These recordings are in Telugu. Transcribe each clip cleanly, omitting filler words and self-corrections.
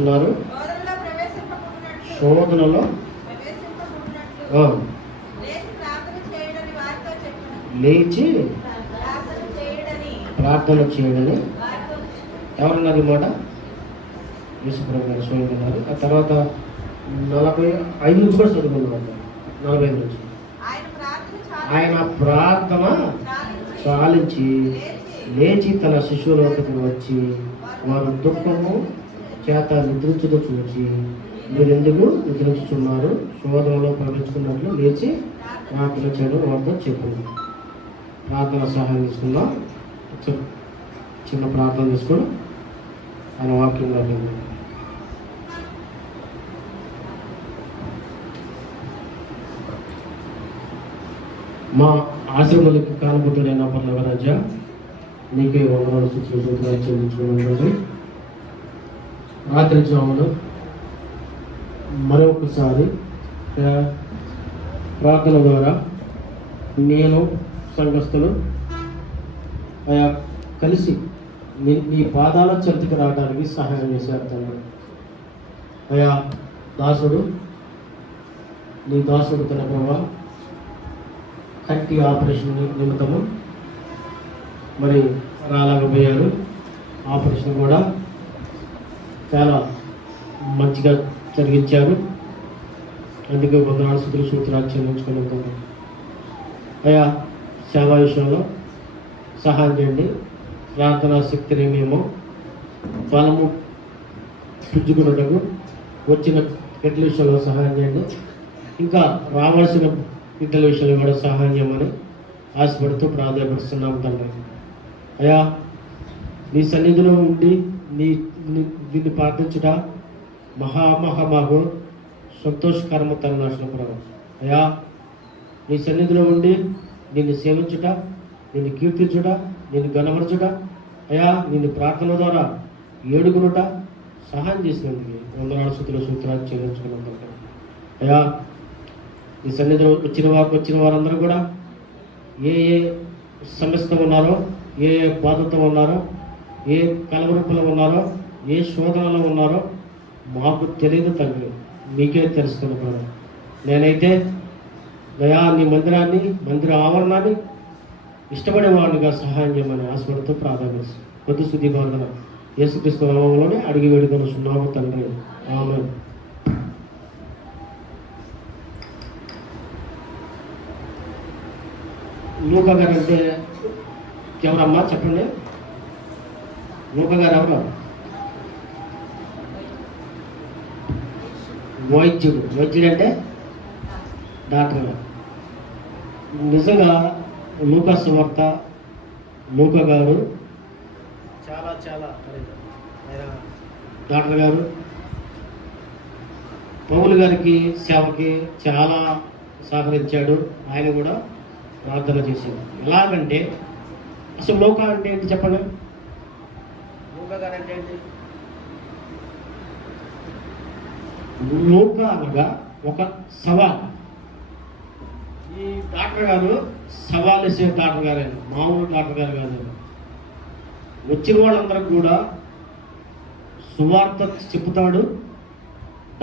ఉన్నారు శోధనలో లేచి ప్రార్థన చేయడని ఎవరన్నారు ఈ మాట? యేసుప్రభు గారు స్వయంగా అన్నారు. ఆ తర్వాత 45 నుంచి కూడా చదువుకున్నాం. 45 నుంచి ఆయన ప్రార్థన చాలించి లేచి తన శిష్యుల వద్దకు వచ్చి వారు దుఃఖము చేత నిద్రించుతో చూచి మీరెందుకు నిద్రించుతున్నారు, శోధనలో ప్రవేశించుకున్నట్లు లేచి ప్రార్థన చేయడం వారితో చెప్పింది. ప్రార్థన సహాయం తీసుకుందాం. చిన్న ప్రార్థన తీసుకుని ఆయన వాక్యంలో మా ఆశ్రమాలకు కానుకుంటున్న పర్లవరాజ నీకే వందనాలు సూచనలు చెల్లించుకున్నాను. రాత్రి జామును మరొకసారి ప్రార్థన ద్వారా నేను సంఘస్థులు కలిసి నీ పాదాల చెంతకి రావడానికి సహాయం చేశారు తండ్రి. అయా దాసుడు నీ దాసుడు తన ప్రభావ కంటి ఆపరేషన్ నిమిత్తము మరి రాలేకపోయారు. ఆపరేషన్ కూడా చాలా మంచిగా జరిగించారు. అందుకే వందనాలు స్తుతులు సూత్రాలు చెల్లించుకున్నాం. అయా సేవా విషయంలో సహాయం చేయండి. ప్రార్థనా శక్తిని మేము బలము పుంజుకున్నటకు వచ్చిన ఇతర విషయంలో సహాయం చేయండి. ఇంకా రావాల్సిన ఇతర విషయంలో కూడా సహాయం చేయమని ఆశపడుతూ ప్రాధాన్యపడుతున్నాం తండ్రి. అయా నీ సన్నిధిలో ఉండి దీన్ని ప్రార్థించుట మాకు సంతోషకరము తరుణాశనపడము. అయా నీ సన్నిధిలో ఉండి నిన్ను సేవించుట, నిన్ను కీర్తించుట, నిన్ను గణపరచుట, అయా నిన్ను ప్రార్థన ద్వారా ఏడుగునుట సహాయం చేసినందుకు వందనాలు స్తుతులు సూత్రాలు చెల్లించుకున్నాం. అయా ఈ సన్నిధిలో వచ్చిన వారందరూ కూడా ఏ సమస్యతో ఉన్నారో, ఏ బాధతో ఉన్నారో, ఏ కలవరూపులో ఉన్నారో, ఏ శోధనలో ఉన్నారో మాకు తెలియదు తండ్రి, మీకే తెలుసుకున్నాను. నేనైతే దయా నీ మందిర ఆవరణాన్ని ఇష్టపడేవాడిగా సహాయం చేయమని ఆశపడుతూ ప్రార్థిస్తాను. కొద్ది శుద్ధి ప్రార్థన యేసుక్రీస్తు నామములోనే అడిగి వేడుకొనుచున్నాము తండ్రి. ఆమేన్. లూకా గారు అంటే ఎవరమ్మా చెప్పండి? లూకా గారు ఎవరు? వైద్యుడు అంటే డాక్టర్. నిజంగా లూకా సువార్త లూకా గారు చాలా డాక్టర్ గారు పౌలు గారికి సేవకి చాలా సహకరించాడు. ఆయన కూడా ప్రార్థన చేశాడు. ఎలాగంటే అసలు లూకా అంటే ఏంటి చెప్పండి? లూకా గారు అంటే ఏంటి? లూకా అనగా ఒక సవాల్. ఈ డాక్టర్ గారు సవాల్ వేసే డాక్టర్ గారే, మామూలు డాక్టర్ గారు కాదు. వచ్చిన వాళ్ళందరికి కూడా సువార్త చెప్తాడు,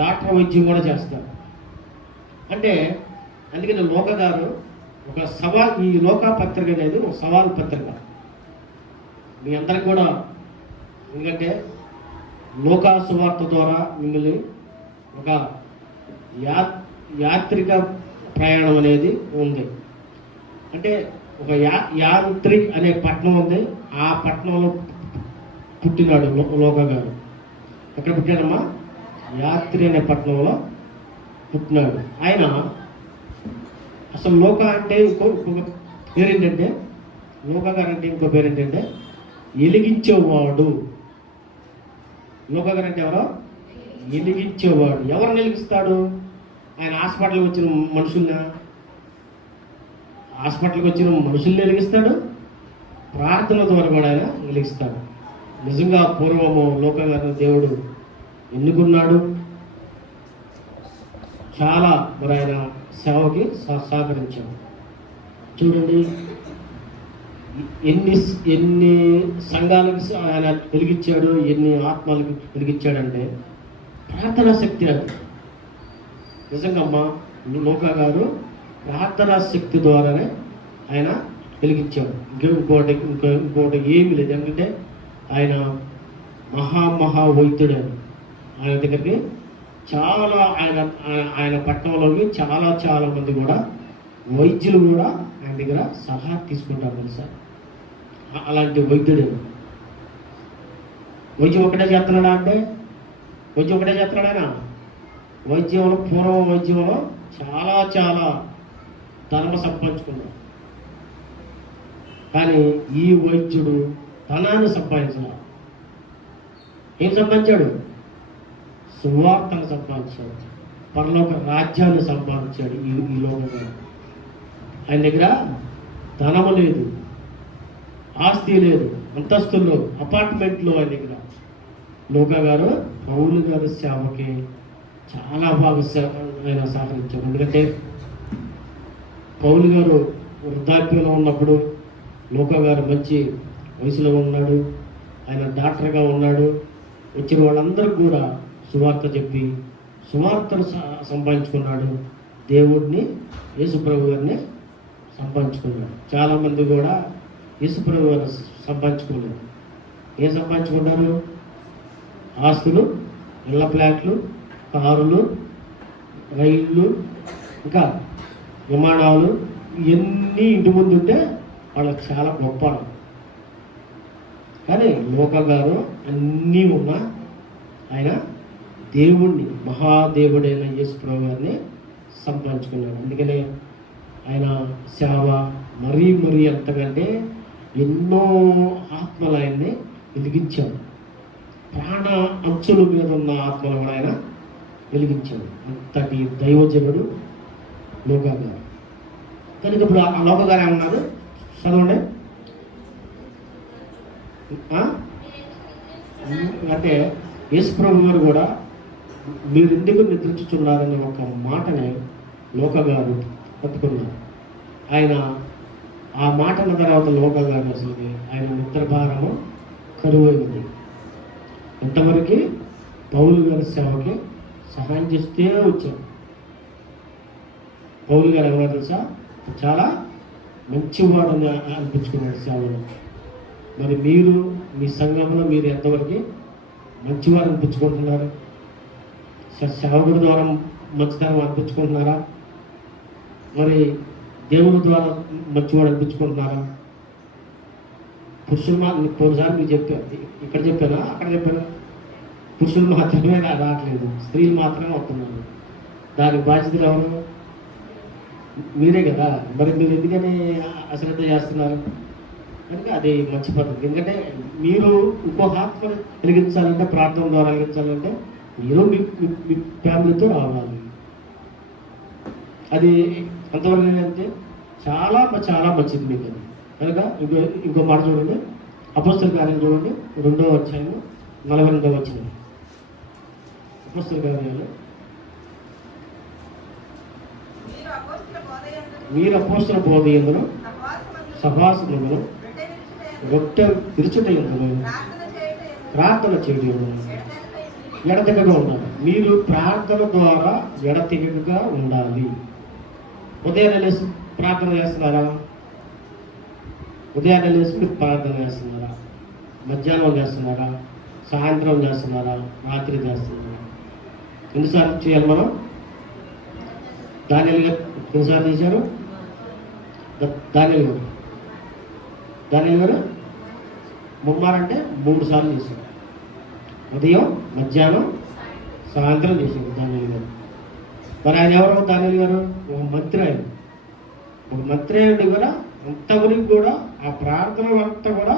డాక్టర్ వైద్యం కూడా చేస్తాడు. అంటే అందుకని లూకా గారు ఒక సవాల్. ఈ లోకా పత్రిక అనేది ఒక సవాల్ పత్రిక మీ అందరికి కూడా. ఎందుకంటే లోకా సువార్త ద్వారా మిమ్మల్ని ఒక యాత్రిక ప్రయాణం అనేది ఉంది. అంటే ఒక యాత్రి అనే పట్టణం ఉంది. ఆ పట్టణంలో పుట్టినాడు లోకా గారు. ఎక్కడ పుట్టాడమ్మా? యాత్రి అనే పట్టణంలో పుట్టినాడు ఆయన. అసలు లోకా అంటే ఇంకొక పేరేంటంటే, లోకా గారు అంటే ఇంకో పేరేంటంటే వెలిగించేవాడు. లోకా గారు అంటే ఎవరో వెలిగించేవాడు. ఎవరు వెలిగిస్తాడు? ఆయన హాస్పిటల్కి వచ్చిన మనుషుల్ని వెలిగిస్తాడు, ప్రార్థన ద్వారా కూడా ఆయన వెలిగిస్తాడు. నిజంగా పూర్వము లోకా గారిని దేవుడు ఎన్నుకున్నాడు. చాలా మరి ఆయన సేవకి సహకరించాడు. చూడండి ఎన్ని సంఘాలకు ఆయన వెలిగించాడు, ఎన్ని ఆత్మలకు వెలిగించాడంటే ప్రార్థనా శక్తి అది. నిజంగా అమ్మా లోకా గారు ప్రార్థనా శక్తి ద్వారానే ఆయన వెలిగించాడు. ఇంకోటి ఏమీ లేదు. ఎందుకంటే ఆయన మహా వైద్యుడు. ఆయన దగ్గరికి చాలా ఆయన పట్టణంలోకి చాలా మంది కూడా వైద్యులు కూడా ఆయన దగ్గర సలహా తీసుకుంటారు తెలుసా. అలాంటి వైద్యుడు. వైద్యం ఒకటే చేస్తున్నాడా అంటే వైద్యం ఒకటే చేస్తున్నాడైనా వైద్యంలో పూర్వ వైద్యంలో చాలా ధర్మ సంపాదించుకున్నాడు. కానీ ఈ వైద్యుడు ధనాన్ని సంపాదించాడు. ఏం సంపాదించాడు? సువార్తను సంపాదించాడు. పరలోక రాజ్యాన్ని సంపాదించాడు. ఈ లోకంలో ఆయన దగ్గర ధనము లేదు, ఆస్తి లేదు, అంతస్తుల్లో అపార్ట్మెంట్లో ఆయన దగ్గర. లోకా గారు పౌలు గారి సేవకి చాలా బాగా ఆయన సహకరించాడు. ఎందుకంటే పౌలు గారు వృద్ధాప్యంలో ఉన్నప్పుడు లోకా గారు మంచి వయసులో ఉన్నాడు. ఆయన డాక్టర్గా ఉన్నాడు. వచ్చిన వాళ్ళందరికీ కూడా సువార్త చెప్పి సువార్తను సంపాదించుకున్నాడు. దేవుడిని యేసుప్రభు గారిని సంపాదించుకున్నాడు. చాలామంది కూడా యేసుప్రభు గారిని సంపాదించుకోలేదు. ఏం సంపాదించుకున్నారు? ఆస్తులు, ఇళ్ల ఫ్లాట్లు, కారులు, రైళ్ళు, ఇంకా విమానాలు ఇవన్నీ ఇంటి ముందు ఉంటే వాళ్ళకి చాలా గొప్ప. కానీ లోకా గారు అన్నీ ఉన్నా ఆయన దేవుణ్ణి, మహాదేవుడైన యేసుప్రభు గారిని సంపాదించుకున్నాడు. అందుకనే ఆయన సేవ మరీ ఎంతకంటే ఎన్నో ఆత్మలు ఆయన్ని వెలిగించాడు. ప్రాణ అంచుల మీద ఉన్న ఆత్మలు కూడా ఆయన వెలిగించాడు. అంతటి దైవజనుడు లోకా గారు. కనుక ఇప్పుడు ఆ లోకా గారు ఏమన్నారు చదవండి. అంటే యేసుప్రభు గారు కూడా మీరు ఎందుకు నిద్రించుచున్నారనే ఒక మాటని లోకా గారు పట్టుకున్నారు. ఆయన ఆ మాట అన్న తర్వాత లోకా గారు అసలు ఆయన నిద్రభారము కరువైంది. ఎంతవరకు పౌలు గారి సేవకి సహాయం చేస్తే వచ్చారు. పౌలు గారు ఎవరో తెలుసా? చాలా మంచివాడని అనిపించుకున్నాడు సేవలో. మరి మీరు మీ సంఘంలో మీరు ఎంతవరకు మంచివారు అనిపించుకుంటున్నారు? సేవకుడి ద్వారా మంచితనం అనిపించుకుంటున్నారా? మరి దేవుని ద్వారా మంచివాడు అనిపించుకుంటున్నారా? పురుషులు కొన్నిసార్లు మీకు చెప్పాను, ఇక్కడ చెప్పానా అక్కడ చెప్పానా? పురుషులు మాత్రమే రావట్లేదు, స్త్రీలు మాత్రమే వస్తున్నారు. దానికి బాధ్యతలు ఎవరు? మీరే కదా. మరి మీరు ఎందుకని అశ్రద్ధ చేస్తున్నారు? కనుక అది మంచి పద్ధతి. ఎందుకంటే మీరు ఇంకో ఆత్మను వెలిగించాలంటే, ప్రార్థన ద్వారా వెలిగించాలంటే మీరు మీ ఫ్యామిలీతో రావాలి. అది అంతవరకు ఏంటంటే చాలా మంచిది మీకు. అది కనుక ఇంకో మాట చూడండి. అపోస్తలుల కార్యాలు చూడండి, 2వ అధ్యాయము 42వ వచనం. అపోస్తలుల కార్యాలు మీరు అపోస్తల బోధ యందును సభాసములను రొట్టె విరుచుట యందును ప్రార్థన చేయడం ఎడతెగగా ఉండాలి. మీరు ప్రార్థన ద్వారా ఎడతెగగా ఉండాలి. ఉదయాన్నే లేచి ప్రార్థన చేస్తున్నారా? ఉదయాన్నే లేచి మీరు ప్రార్థన చేస్తున్నారా? మధ్యాహ్నం చేస్తున్నారా? సాయంత్రం చేస్తున్నారా? రాత్రి చేస్తున్నారా? ఎన్నిసార్లు చేయాలి మనం? దానియేలు గారు ఎన్నిసార్లు చేశారు? దానియేలు గారు ముమ్మారంటే 3 సార్లు చేశారు. ఉదయం, మధ్యాహ్నం, సాయంత్రం చేశారు దానియేలు గారు. మరి ఆయన ఎవరు? దానియేలు గారు ఒక మంత్రి. ఆయన ఒక మంత్రి అయ్యండి కూడా అంతవరకు కూడా ఆ ప్రార్థన అంతా కూడా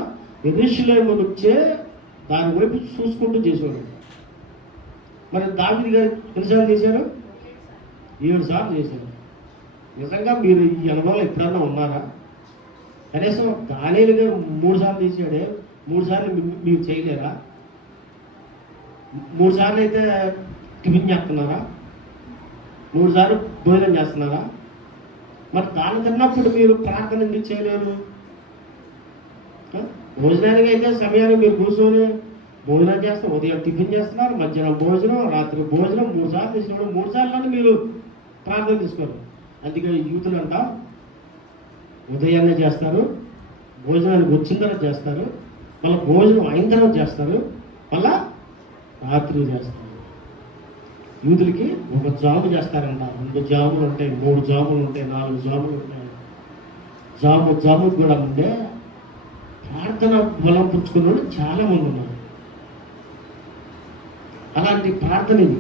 యెరూషలేము నుంచే దాని వైపు చూసుకుంటూ చేసేవాడు. మరి దావీదు గారు ఎన్నిసార్లు చేశారు? 7 సార్లు చేశారు. నిజంగా మీరు ఈ అనుభవం ఎప్పుడన్నా ఉన్నారా? కనీసం దానియేలు గారు 3 సార్లు చేశాడే, 3 సార్లు మీరు చేయలేరా? 3 సార్లు అయితే టిఫిన్ చేస్తున్నారా? 3 సార్లు భోజనం చేస్తున్నారా? మరి దాని తిన్నప్పుడు మీరు ప్రార్థన ఎందుకు చేయలేరు? భోజనానికి అయితే సమయాన్ని మీరు కూర్చొని భోజనం చేస్తాం, ఉదయం టిఫిన్ చేస్తున్నారు, మధ్యాహ్నం భోజనం, రాత్రి భోజనం 3 సార్లు చేసినప్పుడు 3 సార్లు మీరు ప్రార్థన తీసుకోరు. అందుకే యూతులు అంట ఉదయాన్నే చేస్తారు, భోజనానికి వచ్చిన తర్వాత చేస్తారు, మళ్ళీ భోజనం అయిన తర్వాత చేస్తారు, మళ్ళా రాత్రి చేస్తారు. యూతులకి ఒక జాము చేస్తారంట, 2 జాములు ఉంటాయి, 3 జాములు ఉంటాయి, 4 జాములు ఉంటాయి. జాము కూడా ఉండే ప్రార్థన బలం పుచ్చుకున్న వాళ్ళు చాలా మంది ఉన్నారు. అలాంటి ప్రార్థన ఇది.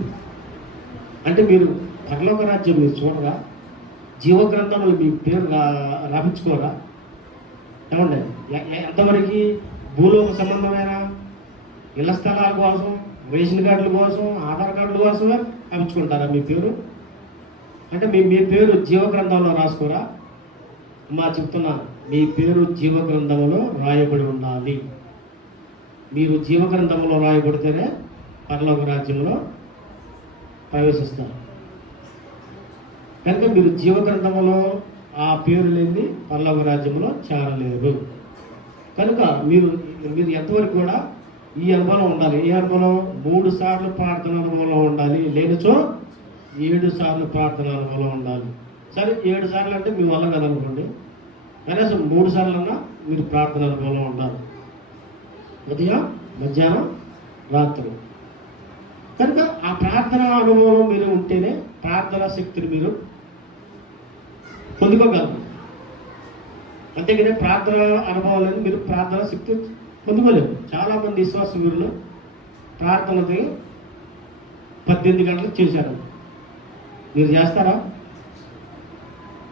అంటే మీరు పరలోక రాజ్యం మీరు చూడరా? జీవగ్రంథంలో మీ పేరు రాపించుకోరా? ఏమండి, ఎంతవరకు భూలోక సంబంధమైన ఇళ్ల స్థలాల కోసం, రేషన్ కార్డుల కోసం, ఆధార్ కార్డుల కోసమే రాపించుకుంటారా మీ పేరు? అంటే మీ పేరు జీవగ్రంథంలో రాసుకోరా? చెప్తున్నా, మీ పేరు జీవగ్రంథంలో రాయబడి ఉండాలి. మీరు జీవగ్రంథంలో రాయబడితేనే పరలోక రాజ్యంలో ప్రవేశిస్తారు. కనుక మీరు జీవగ్రంథంలో ఆ పేరు లేని పరలోక రాజ్యంలో చేరలేరు. కనుక మీరు ఎంతవరకు కూడా ఈ అనుభవం ఉండాలి. ఏ అనుభవం? 3 సార్లు ప్రార్థన అనుభవంలో ఉండాలి, లేనిచో 7 సార్లు ప్రార్థన అనుభవంలో ఉండాలి. సరే, 7 సార్లు అంటే మీ వల్ల కదనుకోండి, కనీసం 3 సార్లు అన్నా మీరు ప్రార్థన అనుభవంలో ఉండాలి, ఉదయం, మధ్యాహ్నం, రాత్రి. కనుక ఆ ప్రార్థన అనుభవం మీరు ఉంటేనే ప్రార్థన శక్తిని మీరు పొందుకోగలరు. అంతేగానే ప్రార్థన అనుభవం లేదు, మీరు ప్రార్థన శక్తి పొందుకోలేరు. చాలామంది విశ్వాస వీరులు ప్రార్థనకి 18 గంటలకు చేశారు. మీరు చేస్తారా?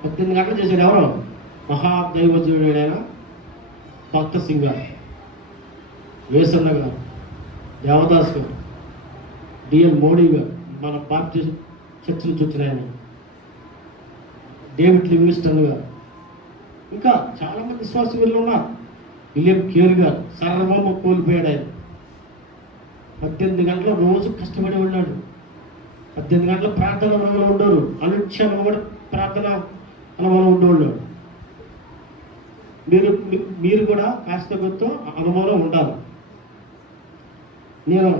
18 గంటలు చేశారు. ఎవరు? మహాదైవజనుడైన భక్త సింగ్ గారు, వేసన్న గారు, దేవదాస్ గారు, డిఎల్ మోడీ గారు, మన భారతీయ చర్చ నుంచి వచ్చిన ఆయన, డేవిడ్ లివింగ్స్టన్ గారు, ఇంకా చాలామంది విశ్వాస వీరులు ఉన్నారు. విలియం కేర్ గారు సర్వము కోల్పోయాడు. ఆయన 18 గంటల రోజు కష్టపడి ఉన్నాడు. 18 గంటల ప్రార్థన అనుభవం ఉండరు, అనుక్షణం కూడా ప్రార్థన అనుభవం ఉండేవాళ్ళు. మీరు కూడా కాస్త గొప్ప అనుభవం ఉండాలి. నేను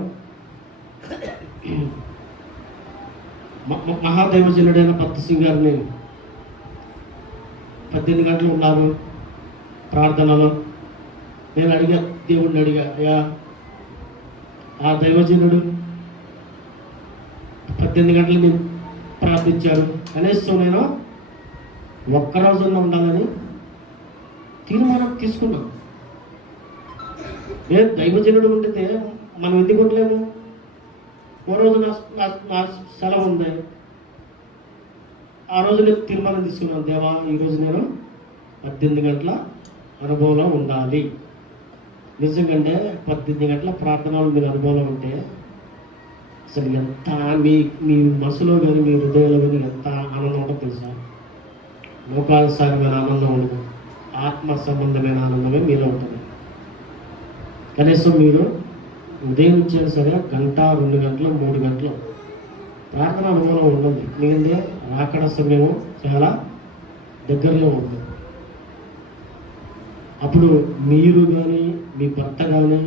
మహాదైవజనుడైన భక్త సింగ్ గారిని 18 గంటలు ఉన్నారు ప్రార్థనలో. నేను దేవుడిని అడిగా, అయ్యా, ఆ దైవజనుడు 18 గంటలు మీరు ప్రార్థించారు, కనీసం నేను ఒక్కరోజున ఉండాలని తీర్మానం తీసుకున్నాం. నేను దైవజనుడు ఉంటే మనం ఎందుకు ఉండలేము? ఓ రోజు నా సెలవు ఉంది, ఆ రోజు నేను తీర్మానం తీసుకున్నాను, దేవా, ఈరోజు నేను 18 గంటల అనుభవంలో ఉండాలి. నిజంగా 18 గంటల ప్రార్థనలు మీరు అనుభవంలో ఉంటే అసలు ఎంత మీ మనసులో కానీ మీ హృదయంలో కానీ ఎంత ఆనందం ఉంటుందో తెలుసా? లోకానుసారమైన ఆనందం ఉండదు, ఆత్మ సంబంధమైన ఆనందమే మీలో ఉంటుంది. కనీసం మీరు ఉదయం నుంచి సరే 1, 2 గంటలు, 3 గంటలు ప్రార్థన అనుభవం ఉంటుంది. మీదే రాకడ సమయం చాలా దగ్గరలో ఉంటుంది. అప్పుడు మీరు కానీ మీ భర్త కానీ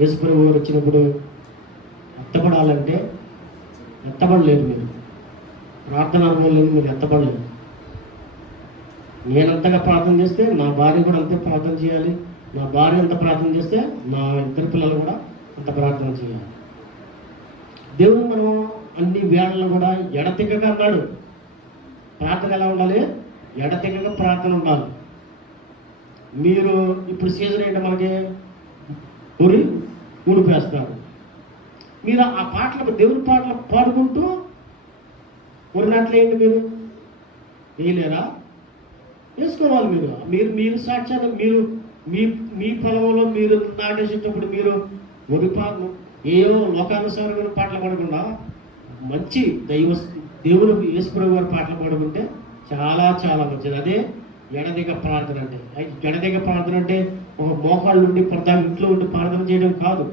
యేసుప్రభువు గారు వచ్చినప్పుడు ఎత్తపడాలంటే ఎత్తపడలేరు. మీరు ప్రార్థన అనుభవం లేదు, మీరు ఎత్తపడలేరు. నేనంతగా ప్రార్థన చేస్తే నా భార్య కూడా అంతే ప్రార్థన చేయాలి, నా భార్య ఎంత ప్రార్థన చేస్తే నా 2 పిల్లలు కూడా అంత ప్రార్థన చేయాలి. దేవుడు మనం అన్ని వేళల్లో కూడా ఎడతెగగా అన్నాడు. ప్రార్థన ఎలా ఉండాలి? ఎడతెగగా ప్రార్థన ఉండాలి. మీరు ఇప్పుడు సీజన్ ఏంటో మనకి ఊడిపేస్తారు. మీరు ఆ పాటలు, దేవుని పాటలు పాడుకుంటూ ఉరినట్లేంటి మీరు వేయలేరా? వేసుకోవాలి. మీరు సాక్ష్యాలు మీరు మీ పొలంలో మీరు నాటేసేటప్పుడు మీరు ఏవో లోకానుసారమైన పాటలు పాడకుండా మంచి దేవుడు యేసుప్రభువు గారి పాటలు పాడుకుంటే చాలా చాలా మంచిది. అదే ఎడదిగ ప్రార్థన అంటే. ఎడదిగ ప్రార్థన అంటే ఒక మోకాళ్ళ నుండి ఇంట్లో ఉండి ప్రార్థన చేయడం కాదు.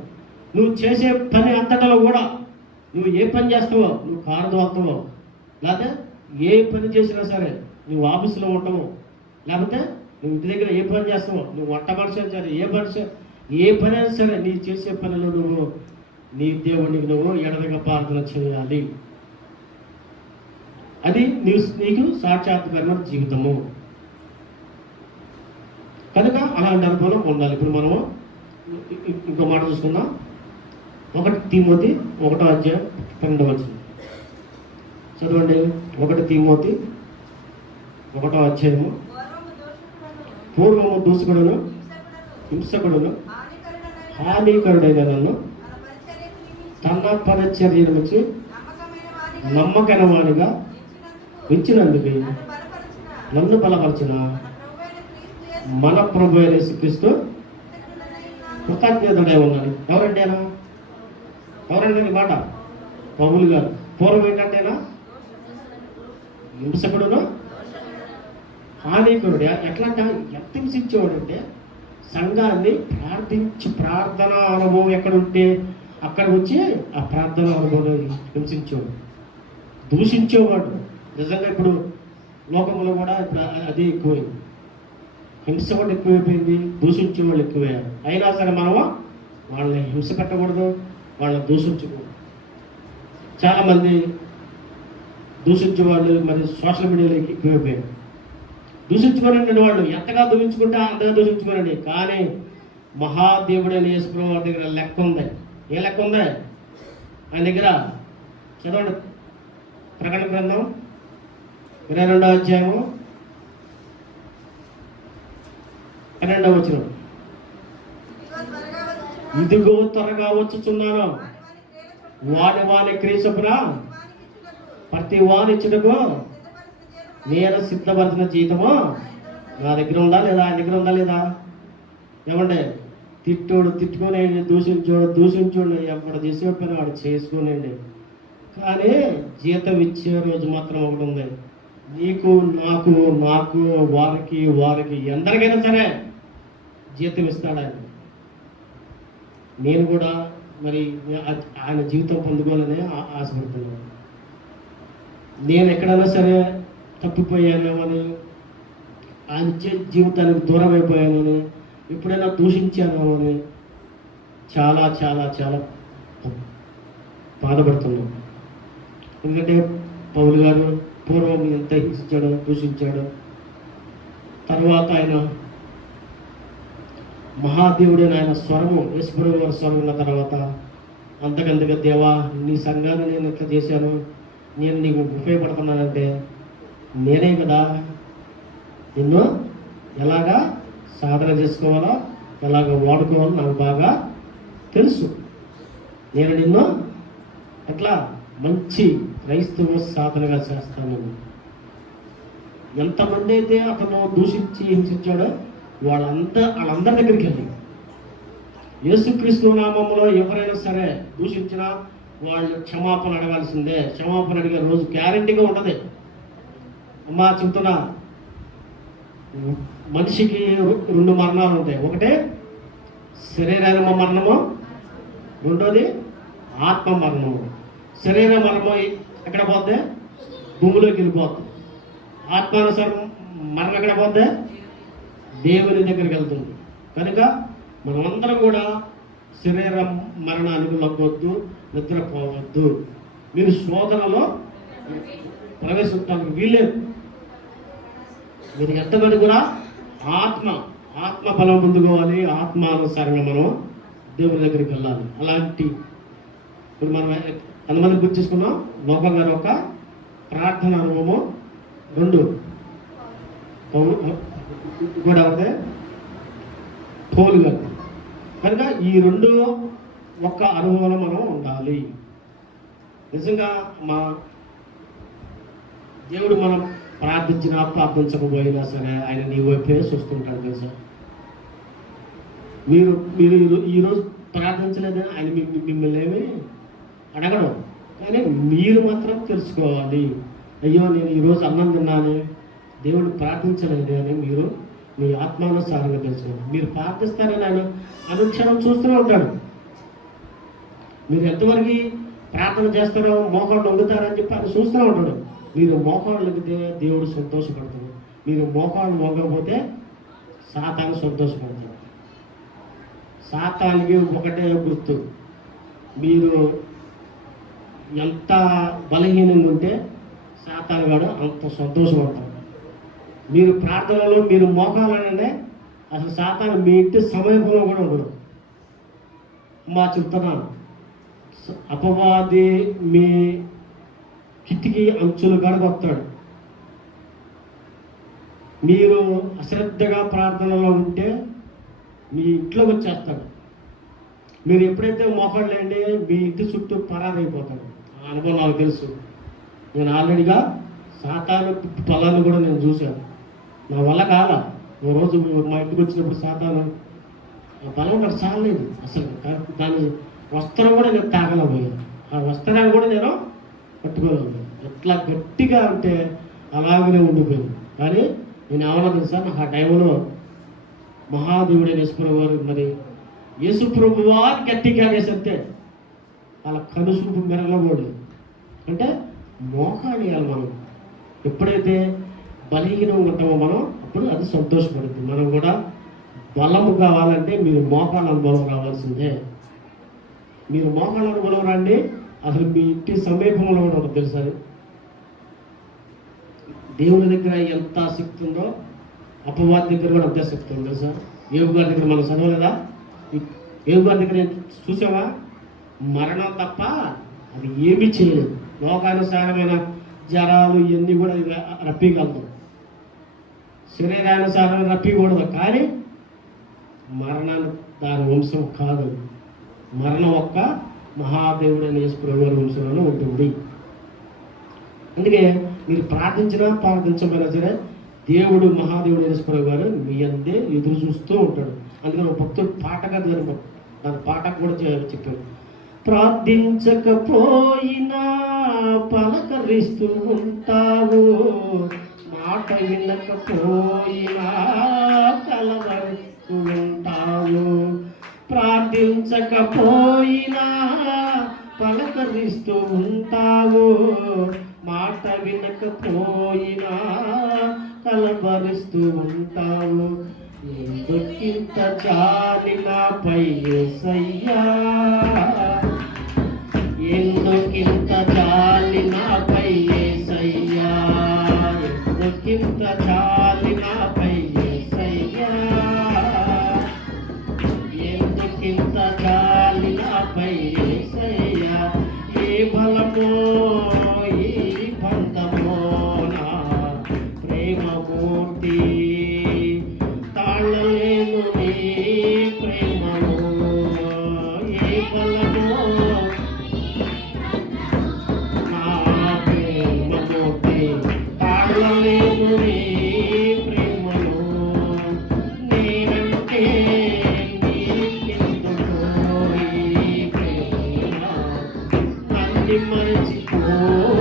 నువ్వు చేసే పని అంతటలో కూడా, నువ్వు ఏ పని చేస్తావో, నువ్వు కారు దోస్తావో, లేకపోతే ఏ పని చేసినా సరే, నువ్వు ఆఫీసులో ఉంటావో, లేకపోతే నువ్వు ఇంటి దగ్గర ఏ పని చేస్తావో, నువ్వు వంట మనిషి సరే, ఏ ఏ పని అయినా సరే నీ చేసే పనిలో నువ్వు నీ దేవునికి నువ్వు ఎడదగా ప్రార్థన చేయాలి. అది నీకు సాక్షాత్కరమైన జీవితము. కనుక అలాంటి అనుభవం ఉండాలి. ఇప్పుడు మనము ఇంకో మాట చూసుకుందాం. 1 తిమోతి 1వ అధ్యాయం 12వ వచనం చదవండి. 1 తిమోతి 1వ అధ్యాయము. పూర్వము దూషకుడును హింసకుడును హానికరుడైన నన్ను తన పరిచర్యను వచ్చి నమ్మకమైన వానిగా ఇచ్చినందుకు నన్ను బలపరిచిన మన ప్రభు అయిన యేసుక్రీస్తు కృతజ్ఞతడే ఉన్నాడు. ఎవరంటేనా ఈ మాట? పౌలు గారు. పూర్వం ఏంటంటేనా హింసకుడును హానికరుడు. ఎట్లా ఎంత హింసించేవాడు అంటే సంఘాన్ని ప్రార్థన అనుభవం ఎక్కడుంటే అక్కడ వచ్చి ఆ ప్రార్థన అనుభవం హింసించేవాడు, దూషించేవాడు. నిజంగా ఇప్పుడు లోకంలో కూడా ఇప్పుడు అది ఎక్కువైంది. హింస కూడా ఎక్కువైపోయింది, దూషించే వాళ్ళు ఎక్కువయ్యారు. అయినా సరే మనము వాళ్ళని హింస పెట్టకూడదు, వాళ్ళని దూషించకూడదు. చాలామంది దూషించే వాళ్ళు మరి సోషల్ మీడియాలో ఎక్కువైపోయారు. దూషించుకోనండి, వాళ్ళు ఎంతగా దూషించుకుంటే అంతగా దూషించుకోనండి. కానీ మహాదేవుడైన యేసుప్రభువు వారి దగ్గర లెక్క ఉంది. ఏ లెక్క ఉంది ఆయన దగ్గర? చదవండి. ప్రకటన గ్రంథం 22వ అధ్యాయము 12వ వచనం. ఇదిగో త్వరగా వచ్చుచున్నాను, వాని క్రియ చొప్పున ప్రతి వానిచ్చుటకు నేను సిద్ధపరిచిన జీతము నా దగ్గర ఉందా లేదా? ఆయన దగ్గర ఉందా లేదా? ఏమంటే తిట్టోడు తిట్టుకోనండి, దూషించోడు ఎప్పుడు చేసే పని వాడు చేసుకోనండి. కానీ జీతం ఇచ్చే రోజు మాత్రం ఒకటి ఉంది. నీకు నాకు వారికి ఎందరికైనా సరే జీతం ఇస్తాడు ఆయన. నేను కూడా మరి ఆయన జీవితం పొందుకోవాలని ఆశపడుతున్నాను. నేను ఎక్కడైనా సరే తప్పిపోయానేమని, ఆయన జీవితానికి దూరం అయిపోయానని, ఎప్పుడైనా దూషించానేమని చాలా చాలా చాలా బాధపడుతున్నాను. ఎందుకంటే పౌలు గారు పూర్వం ఎంత హింసించాడు, దూషించాడు. తర్వాత ఆయన మహాదేవుడైన ఆయన స్వరము, యేసుప్రభువు గారి స్వరం ఉన్న తర్వాత అంతకంతగా దేవా నీ సంఘాన్ని నేను ఇట్లా చేశాను, నేను నీకు ఉపయోగపడుతున్నానంటే నేనే కదా నిన్ను ఎలాగా సాధన చేసుకోవాలో, ఎలాగ వాడుకోవాలో నాకు బాగా తెలుసు. నేను నిన్ను ఎట్లా మంచి క్రైస్తవ సాధనగా చేస్తాను. ఎంతమంది అయితే అతను దూషించి హింసించాడో వాళ్ళందరి దగ్గరికి వెళ్ళి యేసుక్రీస్తు నామములో ఎవరైనా సరే దూషించినా వాళ్ళు క్షమాపణ అడగాల్సిందే. క్షమాపణ అడిగే రోజు గ్యారెంటీగా ఉంటుంది. అమ్మా చెప్తున్నా, మనిషికి 2 మరణాలు ఉంటాయి. ఒకటి శరీర మరణము, రెండోది ఆత్మ మరణము. శరీర మరణము ఎక్కడ పోతే భూమిలోకి వెళ్ళిపోతుంది. ఆత్మానుసారం మరణం ఎక్కడ పోతే దేవుని దగ్గరికి వెళ్తుంది. కనుక మనమందరం కూడా శరీర మరణానికి లొంగొద్దు, నిద్రపోవద్దు. మీరు శోధనలో ప్రవేశించడానికి వీలేదు. మీరు ఎంతమంది కూడా ఆత్మ బలం పొందుకోవాలి, ఆత్మానుసారంగా మనం దేవుని దగ్గరికి వెళ్ళాలి. అలాంటి ఇప్పుడు మనం ఎంతమంది గుర్తు చేసుకున్నాం? లోకం గారు ఒక ప్రార్థన అనుభవము, 2 కూడా అవుతాయి పౌలు గారు. కనుక ఈ 2 ఒక్క అనుభవంలో మనం ఉండాలి. నిజంగా మా దేవుడు మనం ప్రార్థించినా ప్రార్థించకపోయినా సరే ఆయన నీ వైపే చూస్తుంటాడు తెలుసా. మీరు ఈరోజు ప్రార్థించలేదని ఆయన మిమ్మల్ని ఏమి అడగడం, కానీ మీరు మాత్రం తెలుసుకోవాలి. అయ్యో నేను ఈరోజు అన్నం తిన్నాను, దేవుడు ప్రార్థించలేదు అని మీరు మీ ఆత్మానుసారంగా తెలుసుకోవాలి. మీరు ప్రార్థిస్తారని ఆయన అనుక్షణం చూస్తూనే ఉంటాడు. మీరు ఎంతవరకు ప్రార్థన చేస్తారో, మోకాళ్ళు వంగుతారని చెప్పి ఆయన చూస్తూనే ఉంటాడు. మీరు మోకాళ్ళు వంగితే దేవుడు సంతోషపడతాడు, మీరు మోకాళ్ళు వంగకపోతే సాతాను సంతోషపడతాడు. సాతానికి ఒకటే గుర్తు, మీరు ఎంత బలహీనంగా ఉంటే సాతాను గాడు అంత సంతోషపడతాడు. మీరు ప్రార్థనలో మీరు మోకాలనంటే అసలు సాతాను మీ ఇంటి సమీపంలో కూడా ఉండడు. చెప్తున్నాను, అపవాది మీ కిటికీ అంచులు కాడికి వస్తాడు. మీరు అశ్రద్ధగా ప్రార్థనలో ఉంటే మీ ఇంట్లోకి వచ్చేస్తాడు. మీరు ఎప్పుడైతే మోకాళ్ళండి మీ ఇంటి చుట్టూ పరారైపోతాడు. ఆ అనుభవం నాకు తెలుసు. నేను ఆల్రెడీగా సాతాను పొలాన్ని కూడా నేను చూశాను. నా వల్ల కాల. ఓ రోజు మా ఇంటికి వచ్చినప్పుడు సాతాను బలం నాకు చాలలేదు అసలు. దాని వస్త్రం కూడా నేను తాగలేకపోయాను. ఆ వస్త్రాన్ని కూడా నేను పట్టుకోలేదు. ఎట్లా గట్టిగా అంటే అలాగనే ఉండిపోయింది. కానీ నేను ఏమన్నా తెలుసా, నాకు ఆ టైంలో మహాదేవుడైన యేసుప్రభు వారు మరి యేసుప్రభు వారు గట్టిగా వేసంతే వాళ్ళ కనుసూపు మెరగకూడదు. అంటే మోకాడియాలి మనం. ఎప్పుడైతే బలహీనం ఉంటామో మనం అప్పుడు అది సంతోషపడుతుంది. మనం కూడా బలము కావాలంటే మీరు మోకాళ్ళ అనుభవం రావాల్సిందే. మీరు మోకాళ్ళ అనుభవం రండి, అసలు మీ ఇంటి సమీపంలో ఉండదు తెలుసా. దేవుని దగ్గర ఎంత శక్తి ఉందో అపవాది దగ్గర కూడా అంతే శక్తి ఉంది తెలుసా. యోగు గారి దగ్గర మనం చదవలేదా? యోగు గారి దగ్గర చూసావా? మరణం తప్ప అది ఏమీ చేయలేదు. లోకానుసారమైన జ్వరాలు ఇవన్నీ కూడా రప్పిగలదు, శరీరానుసారం రప్పికూడదు. కానీ మరణాన్ని దాని వంశం కాదు. మరణం ఒక్క మహాదేవుడైన యేసుప్రభు వారి వంశంలోనే ఉంటుంది. అందుకే మీరు ప్రార్థించకపోయినా సరే దేవుడు మహాదేవుడు యేసుప్రభు గారు మీ అందే ఎదురు చూస్తూ ఉంటాడు. అందుకని ఒక భక్తుడు పాటగా దాని పాట కూడా చెప్పాడు. ప్రార్థించకపోయినా పలకరిస్తూ ఉంటావు, మాట వినకపోయినా కలవరిస్తూ ఉంటావు. ప్రార్థించకపోయినా పలకరిస్తూ ఉంటావు, మాట వినకపోయినా కలవరిస్తూ ఉంటావు. ఎందుకింత జాలి నాపై యేసయ్యా, ఎందుకింత జాలి నాపై యేసయ్యా, ఎందుకింత జాలి నాపై యేసయ్యా, ఎందుకింత జాలి నాపై యేసయ్యా. ఏ బలమో ఈ బంధమో నా ప్రేమమూర్తి, తాళలేను నీ ప్రేమను. ఏ బలమో నా ప్రేమమూర్తి, తాళలేను నీ ప్రేమను. నేనంటే నీకెందుకో ఈ ప్రేమ, నన్ను మరచిపోవెందుకో.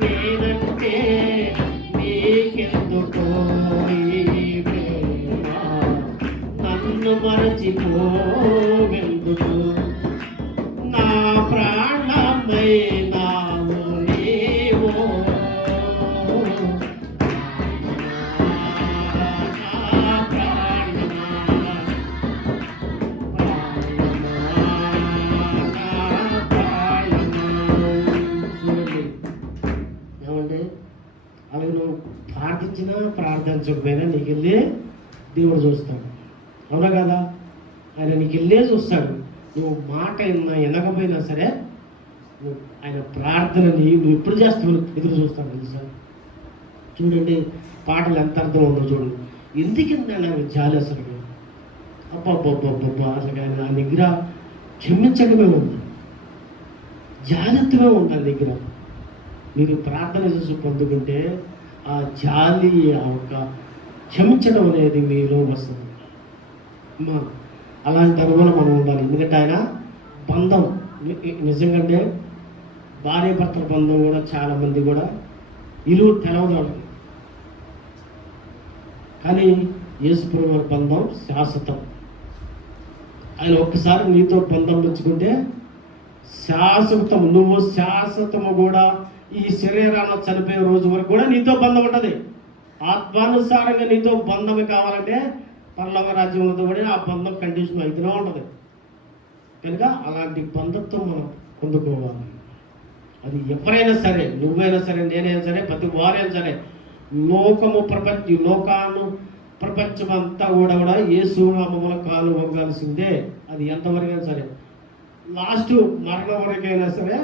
నేనంటే నీకెందుకో ఈ ప్రేమ, నన్ను మరచిపోవెందుకు. నా ప్రాణమైనావు నీవో, నా ప్రాణమా, ఏమండి? అలాగే నువ్వు ప్రార్థించినా ప్రార్థించకపోయినా నీకు వెళ్ళి దేవుడు చూస్తాడు. అవునా కదా? ఆయన నీకు వెళ్ళే చూస్తాడు. నువ్వు మాట వినకపోయినా సరే ఆయన ప్రార్థనని నువ్వు ఎప్పుడు చేస్తావు ఎదురు చూస్తాడు తెలుసా. చూడండి పాటలు ఎంత అర్థం ఉందో చూడండి. ఎందుకిందండి ఆయన జాలి అసలు. అబ్బబ్బబ్బబ్బబ్బా, అసలు ఆయన ఆ దగ్గర క్షమించడమే ఉంది, జాగ్రత్తగా ఉంది ఆయన దగ్గర. మీరు ప్రార్థన చేసి పొందుకుంటే ఆ జాలి, ఆ యొక్క క్షమించడం అనేది మీలో వస్తుంది. అలాంటి అనుభవం మనం ఉండాలి. ఎందుకంటే ఆయన బంధం నిజంగానే భార్య భర్తల బంధం కూడా చాలామంది కూడా ఇరువు తెలవదు. కానీ యేసుప్రభు వారి బంధం శాశ్వతం. ఆయన ఒక్కసారి నీతో బంధం పెంచుకుంటే శాశ్వతం, నువ్వు శాశ్వతము కూడా ఈ శరీరాన్ని చనిపోయే రోజు వరకు కూడా నీతో బంధం ఉంటుంది. ఆత్మానుసారంగా నీతో బంధం కావాలంటే పరలోక రాజ్యంలో కూడా ఆ బంధం కండిషన్ అయితేనే ఉంటుంది. కనుక అలాంటి బంధత్వం మనం పొందుకోవాలి. అది ఎవరైనా సరే, నువ్వైనా సరే, నేనైనా సరే, ప్రతి వారైనా సరే, లోకాను ప్రపంచమంతా కూడా యేసు నామమున కాలు వంగాల్సిందే. అది ఎంతవరకైనా సరే, లాస్ట్ మరణం వరకైనా సరే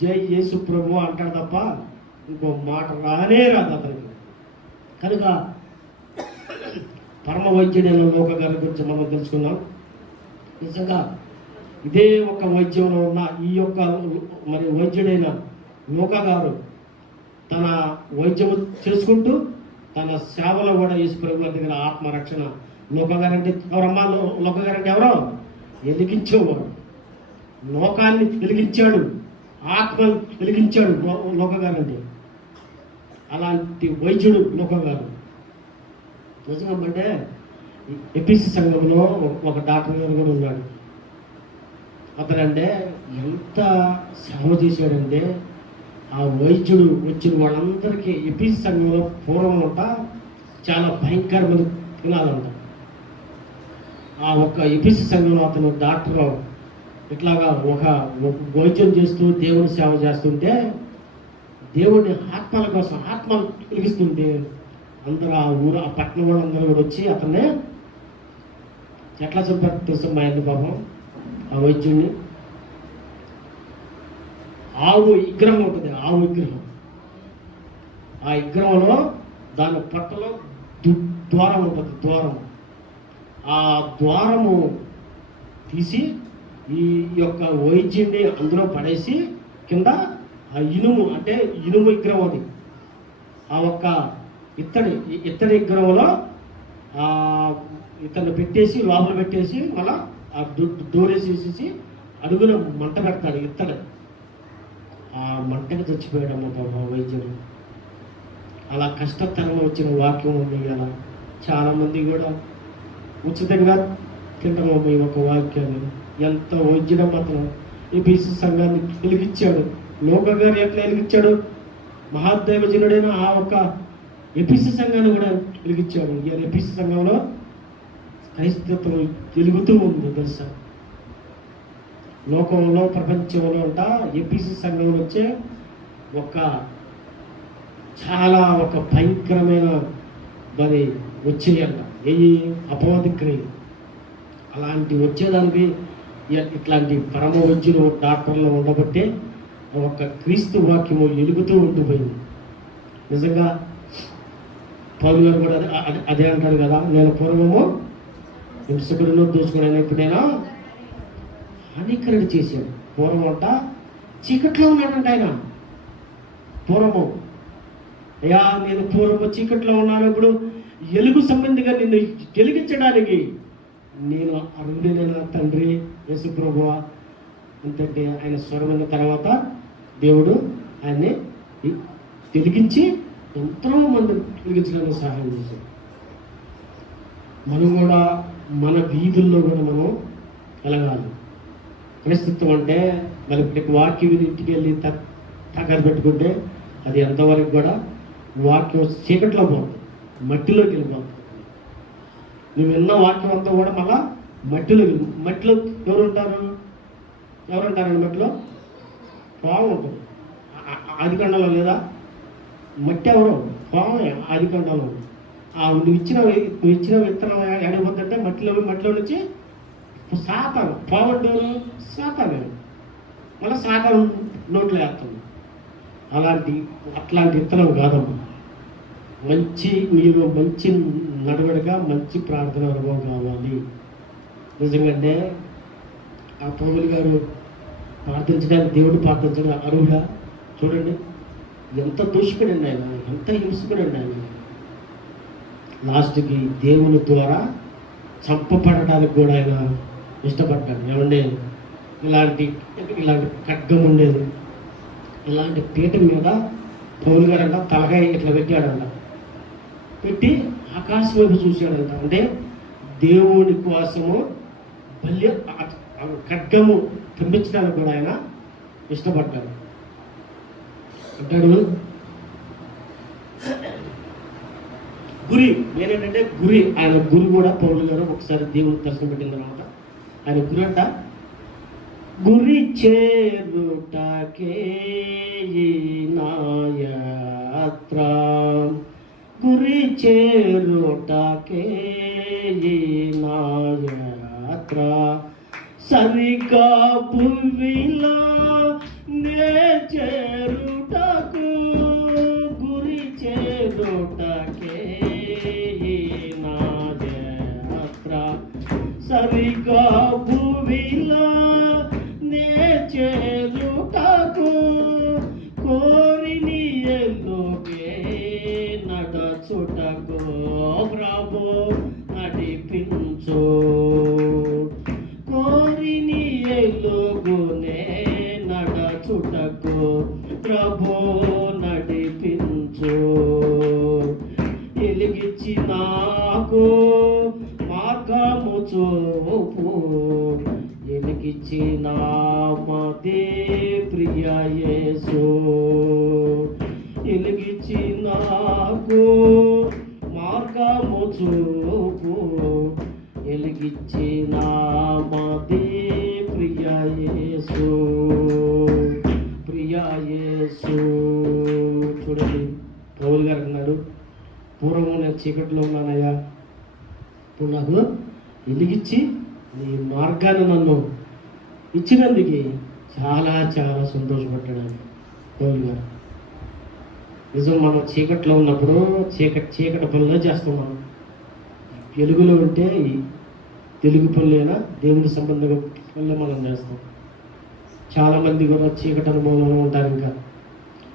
జై యేసు ప్రభు అంటాడు తప్ప ఇంకో మాట రానే రాదు అతనికి. కనుక పరమ వైద్యుడైన లోక గారి గురించి మనం తెలుసుకున్నాం. నిజంగా ఇదే ఒక వైద్యంలో ఉన్న ఈ యొక్క మరి వైద్యుడైన లోక గారు తన వైద్యము చేసుకుంటూ తన సేవలో కూడా యేసు ప్రభు గారి దగ్గర ఆత్మరక్షణ. లోక గారంటే ఎవరమ్మా? లోక గారంటే ఎవరో? వెలిగించేవాడు, లోకాన్ని వెలిగించాడు, ఆత్మ వెలిగించాడు లోక గారంటే. అలాంటి వైద్యుడు లోక గారు. నిజంగా అంటే ఎపిసి సంఘంలో ఒక డాక్టర్ గారు కూడా ఉన్నాడు. అతనంటే ఎంత సేవ చేశాడంటే ఆ వైద్యుడు వచ్చిన వాళ్ళందరికీ ఎపిసి సంఘంలో పూర్వం అంట చాలా భయంకరమైన తినాలంట. ఆ ఒక్క ఎపిసి సంఘంలో అతను డాక్టర్ ఇట్లాగా ఒక వైద్యం చేస్తూ దేవుని సేవ చేస్తుంటే దేవుడిని ఆత్మల కోసం ఆత్మలు వెలిగిస్తుంటే అందరూ ఆ ఊరు ఆ పట్టణం వాళ్ళందరూ కూడా వచ్చి అతన్నే ఎట్లా చెప్పారు తెలుసు మా ఇంటి పాపం ఆ వైద్యుడిని. ఆవు విగ్రహం ఉంటుంది, ఆవు విగ్రహం. ఆ విగ్రహంలో దాని పట్టలో ద్వారం ఉంటుంది, ద్వారం. ఆ ద్వారము తీసి ఈ యొక్క వైద్యుడిని అందులో పడేసి కింద ఆ ఇనుము అంటే ఇనుము విగ్రహం అది. ఆ ఒక్క ఇత్తడి విగ్రహంలో ఇతన్ని పెట్టేసి లోపల పెట్టేసి మళ్ళా ఆ డోరేసేసి అడుగున మంట పెడతాడు ఇత్తడి. ఆ మంటకి చచ్చిపోయాడమ్మ పాపం వైద్యుడు. అలా కష్టతరంలో వచ్చిన వాక్యం ఉంది కదా. చాలామంది కూడా ఉచితంగా తింటామమ్మ ఈ ఒక వాక్యాన్ని. ఎంత వైద్యుడమ్మ అతను ఈ బీసీ సంఘాన్ని వెలిగించాడు. లోక గారు ఎట్లా వెలిగించాడు? మహాదైవజనుడైన ఆ ఒక్క ఎపిసి సంఘాన్ని కూడా వెలిగించాడు. ఇవాళ ఎపిసి సంఘంలో క్రైస్తత్వం వెలుగుతూ ఉంది తెలుసా. లోకంలో ప్రపంచంలో అంట ఎపిసి సంఘంలో వచ్చే ఒక భయంకరమైన మరి వచ్చేయంట ఏ అపవాది క్రియ. అలాంటి వచ్చేదానికి ఇట్లాంటి పరమ వైద్యులు డాక్టర్లు ఉండబట్టే ఒక క్రీస్తు వాక్యము వెలుగుతూ ఉండిపోయింది. నిజంగా పౌలు గారు కూడా అదే అంటాడు కదా, నేను పూర్వము హింసకుడిలో దోచుకున్నాను, ఎప్పుడైనా హానికరణ చేశాడు. పూర్వం అంట చీకట్లో ఉన్నాడంట ఆయన. పూర్వము అయ్యా నేను పూర్వము చీకట్లో ఉన్నాను, ఇప్పుడు ఎలుగు సంబంధిగా నిన్ను వెలిగించడానికి నేను అరుణుడైన తండ్రి యేసు ప్రభువా అంతంటే ఆయన స్వరమైన తర్వాత దేవుడు ఆయన్ని వెలిగించి ఎంతో మంది వెలిగించడానికి సహాయం చేశాడు. మనం కూడా మన వీధుల్లో కూడా మనం వెలగాలి. క్రైస్తత్వం అంటే మరి వాక్యం ఇంటికి వెళ్ళి తగ్గర పెట్టుకుంటే అది ఎంతవరకు కూడా వాక్యం చీకట్లో పోతుంది, మట్టిలోకి వెళ్ళిపోతుంది. నువ్వు విన్న వాక్యం అంతా కూడా మళ్ళా మట్టిలో ఎవరుంటారండి? మట్టిలో పాము ఉంటుంది. ఆదికాండంలో లేదా మట్టి ఎవరు? పాము ఆదికాండంలో. నువ్వు ఇచ్చిన విత్తనం ఎడబోతుంటే మట్టిలో నుంచి సాతాను, పాము అంటే సాతాను, మళ్ళీ సాతాను నోట్లో వేస్తాను. అట్లాంటి విత్తనం కాదమ్మా. మీరు మంచి నడవడిగా మంచి ప్రార్థన అనుభవం కావాలి. నిజంగానే ఆ పౌలు గారు ప్రార్థించడానికి దేవుడు ప్రార్థించడానికి అర్హుడా? చూడండి ఎంత దూషకుడండి ఆయన, ఎంత హింసకుడండి ఆయన. లాస్ట్కి దేవుని ద్వారా చంపబడడానికి కూడా ఆయన ఇష్టపడ్డాడు. ఏమంటే ఇలాంటి ఖడ్గం ఉండేది, ఇలాంటి పీట మీద పౌలు గారంట తలకాయ ఇట్లా పెట్టాడంట. పెట్టి ఆకాశం వైపు చూశాడంట. అంటే దేవుని కోసము ఖడ్గము పంపించడానికి కూడా ఆయన ఇష్టపడ్డాడు. అంటాడు గురి నేనేంటంటే గురి, ఆయన గురి కూడా పౌలు గారు ఒకసారి దేవుడికి దర్శనం పెట్టిన తర్వాత ఆయన గురి అంట, గురి చేరుటకే ఈ నా యాత్ర, గురి చేరుటకే ఈ నా యాత్ర, సరిగా భూమిలో నే చేరుటకు, గురి చేరుటకే ఈ నా యాత్ర, సరిగా భూమిలో నే చేరుటకు, కోరిని ఎల్లోకే నడచుటకు ప్రభు నడిపించు, కోరిని ఎల్లుగునే నడచుటకు ప్రభు నడిపించు, ఎలిగిచ్చి నాకు మార్గము చూపు, ఎలిగిచ్చి నా మదే ప్రియ యేసు, ఎలిగిచ్చి నాకు మార్గము చూపు, ఎలిగిచ్చి నా మదే ప్రియ యేసు, ప్రియ యేసు. చూడండి పౌలు గారు అన్నాడు, పూర్వం నేను చీకట్లో ఉన్నానయ్యా, ఇప్పుడు నాకు వెలిగించి నీ మార్గాన్ని నన్ను ఇచ్చినందుకు చాలా చాలా సంతోషపడ్డాడు పౌలు గారు. నిజం, మనం చీకట్లో ఉన్నప్పుడు చీకటి పనులే చేస్తాం. మనం వెలుగులో ఉంటే తెలుగు పనులైనా దేవుని సంబంధంగా పనులే మనం చేస్తాం. చాలామంది కూడా చీకటి అనుభవంలో ఉంటారు, ఇంకా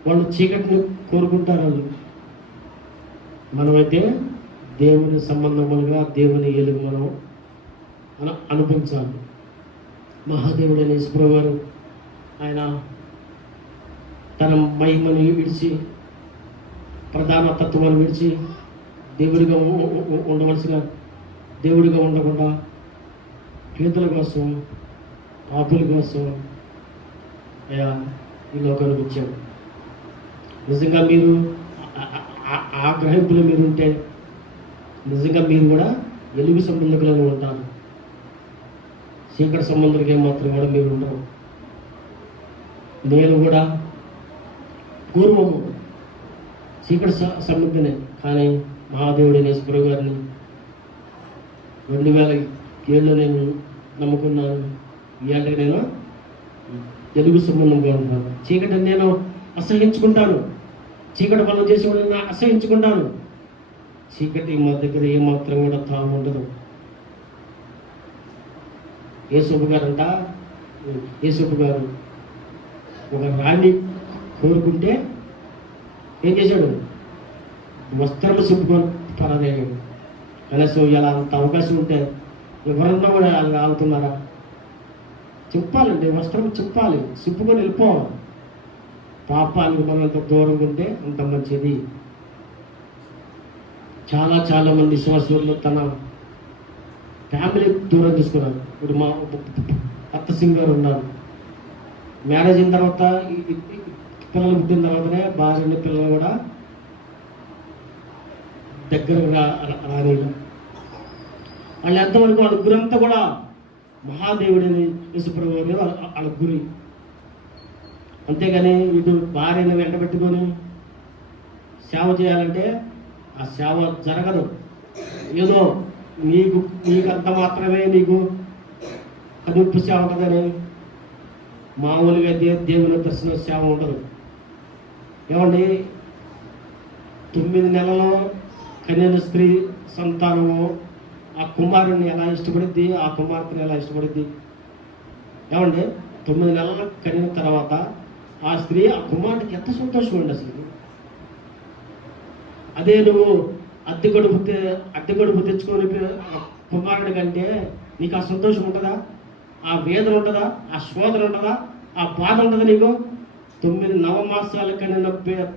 వాళ్ళు చీకటిని కోరుకుంటారు. వాళ్ళు మనమైతే దేవుని సంబంధములుగా దేవుని వెలుగు మనం అనుభవించాలి. మహాదేవుడైన యేసు గారు ఆయన తన మహిమను విడిచి, ప్రధాన తత్వాన్ని విడిచి దేవుడిగా ఉండవలసిన దేవుడిగా ఉండకుండా పేదల కోసం, పాపుల కోసం అయ్యా ఈ లోకానికి వచ్చాడు. నిజంగా మీరు ఆ గ్రహింపులు మీరుంటే నిజంగా మీరు కూడా వెలుగు సంబంధికులను ఉంటారు. చీకటి సంబంధులకి ఏమాత్రం కూడా మీరు ఉండరు. నేను కూడా పూర్వము చీకటి సంబంధినే, కానీ మహాదేవుడైన యేసు గారిని 2007లో నేను నమ్ముకున్నాను. ఇవాళకి నేను తెలుగు సంబంధంగా ఉంటాను. చీకటి నేను అసహించుకుంటాను, చీకటి పనులు చేసేవాళ్ళని అసహించుకుంటాను. చీకటి మా దగ్గర ఏమాత్రం కూడా తాము ఉండదు. యేసప్ప గారంట, యేసప్ప గారు ఒక రాణి కోరుకుంటే ఏం చేశాడు? వస్త్రం సింపుకొని పరదేయుడు. కనీసం ఇలా అంత అవకాశం ఉంటే ఎవరన్నా కూడా అలా ఆగుతున్నారా? చెప్పాలండి, వస్త్రం చెప్పాలి, సింపుకొని వెళ్ళిపోవాలి. పాపానికి మనం ఎంత దూరంగా ఉంటే అంత మంచిది. చాలా చాలా మంది విశ్వాసులు తన ఫ్యామిలీ దూరం తీసుకున్నారు. ఇప్పుడు మా అత్త సింగ్ గారు ఉన్నారు. మ్యారేజ్ అయిన తర్వాత పిల్లలు పుట్టిన తర్వాతనే భార్యని పిల్లలు కూడా దగ్గరకు రాలేదు. వాళ్ళు ఎంతవరకు వాళ్ళ గురంతా కూడా మహాదేవుడిని యేసుప్రభువు వాళ్ళ గురి. అంతేగాని ఇటు భార్యను వెంటబెట్టుకొని సేవ చేయాలంటే ఆ సేవ జరగదు. ఏదో నీకంత మాత్రమే నీకు కనుప్పు సేవ ఉంటుందని మామూలుగా దేవుని దర్శన సేవ ఉండదు. ఏమండి, 9 నెలలో కన్యన స్త్రీ సంతానము ఆ కుమారుని ఎలా ఇష్టపడిద్ది, ఆ కుమార్తెను ఎలా ఇష్టపడిద్ది? ఏమండి, 9 నెలల కనిన తర్వాత ఆ స్త్రీ ఆ కుమారుడికి ఎంత సంతోషం అండి అసలు. అదే నువ్వు అద్దె గడుపు తెచ్చుకొని కుమారుడి కంటే నీకు ఆ సంతోషం ఉంటుందా? ఆ వేదన ఉంటుందా? ఆ శోధన ఉంటుందా? ఆ బాధ ఉంటుందా నీకు? 9 నవమాసాల కన్నా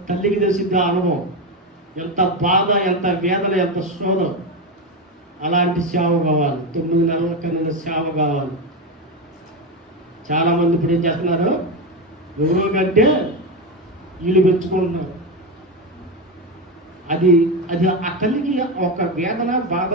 తల్లికి తెలిసింది ఆ అనుభవం. ఎంత బాధ, ఎంత వేదన, ఎంత శోధన. అలాంటి సేవ కావాలి. 9 నెలల కన్నా సేవ కావాలి. చాలామంది ఇప్పుడు ఏం చేస్తున్నారు? ఎవరో కంటే వీళ్ళు పెంచుకుంటున్నారు. అది అది ఆ తల్లికి ఒక వేదన బాధ